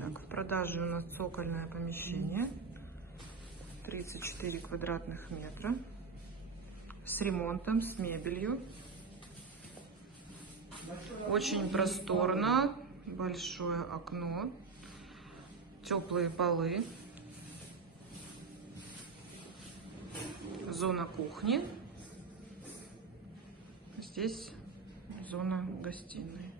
Так, в продаже у нас цокольное помещение, 34 квадратных метра, с ремонтом, с мебелью. Очень просторно, большое окно, теплые полы, зона кухни, здесь зона гостиной.